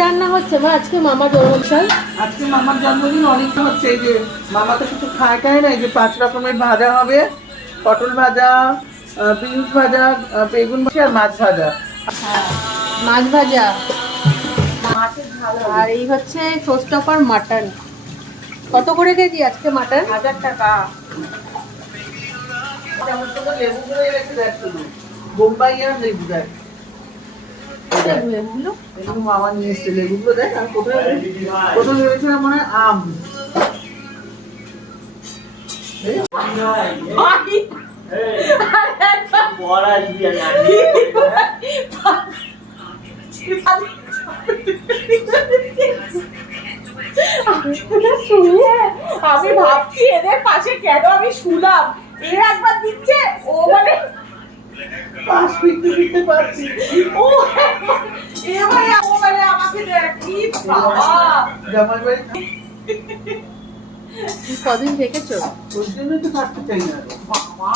রান্না হচ্ছে মা আজকে? মামার জন্মদিন। আজকে মামার জন্মদিন অনেকটা হচ্ছে। এই যে মামা তো কিছু খায় টায় না, এই যে 5 রকমের ভাজা হবে, পটল ভাজা, বিনস ভাজা, বেগুন ভাজা আর মাছ ভাজা। হ্যাঁ, মাছ ভাজা মাছের ঝাল আর এই হচ্ছে শোস্টপার মাটন। কত করে কেজি আজকে মাটন? 1000 টাকা। যেমন কোনো লেবু গুঁড়ো রেখে দেখ, শুধু বোম্বাই আর লেবু দেখ। এগুলো এগুলো মামা নিয়ে এসছে লেবুগুলো, দেখ। আর কোথায় কোথায় ভেবেছিলাম মনে হয় আম। আমি ভাবছি এদের পাশে কেন আমি শুলাম, এর একবার দিচ্ছে ও মানে পাশ ফিরতে ফিরতে পারছি। ও এবারে ও মানে আমাকে কি বাবা জামাই বাড়ি কদিন থেকেছো? ওই জন্যই তো থাকতে চাই না। বাবা